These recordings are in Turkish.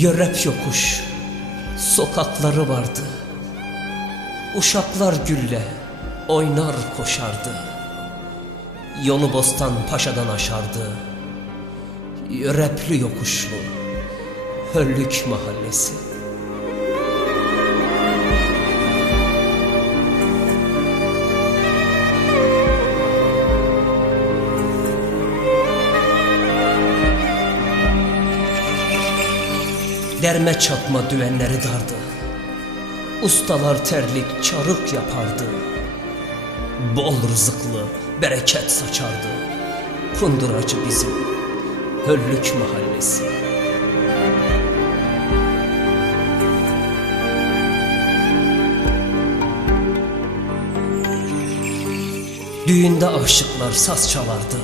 Yörep yokuş, sokakları vardı. Uşaklar gülle, oynar koşardı. Yolu bostan paşadan aşardı. Yörepli yokuşlu, Höllük mahallesi. Derme çatma düvenleri dardı. Ustalar terlik çarık yapardı. Bol rızıklı bereket saçardı. Kunduracı bizim Höllük mahallesi. Düğünde aşıklar saz çalardı.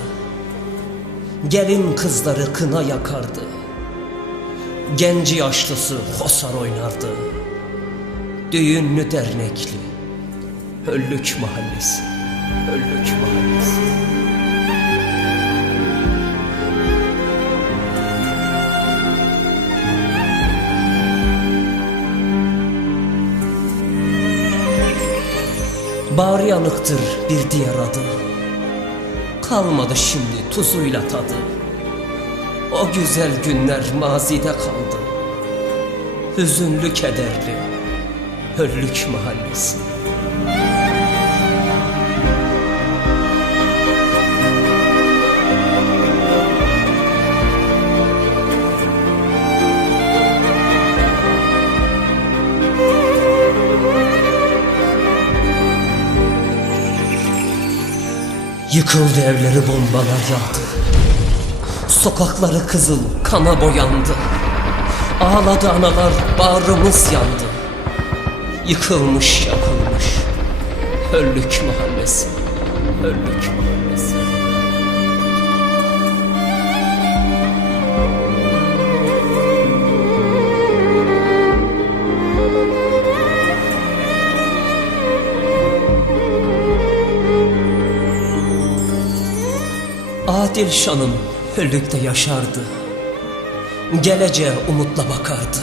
Gelin kızları kına yakardı. Genci yaşlısı hosar oynardı. Düğünlü dernekli. Höllük mahallesi. Höllük mahallesi. Bağrı yanıktır bir diğer adı. Kalmadı şimdi tuzuyla tadı. O güzel günler mazide kaldı. Hüzünlü kederli Höllük mahallesi. Yıkıldı evleri bombalar yağdı. Sokakları kızıl kana boyandı. Ağladı analar bağrımız yandı. Yıkılmış yakılmış. Höllük mahallesi. Höllük mahallesi. Adil şanım höllükte yaşardı. Geleceğe umutla bakardı.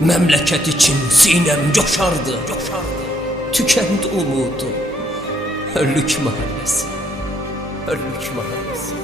Memleket için sinem coşardı. coşardı. Tükendi umudu. Höllük mahallesi. Höllük mahallesi.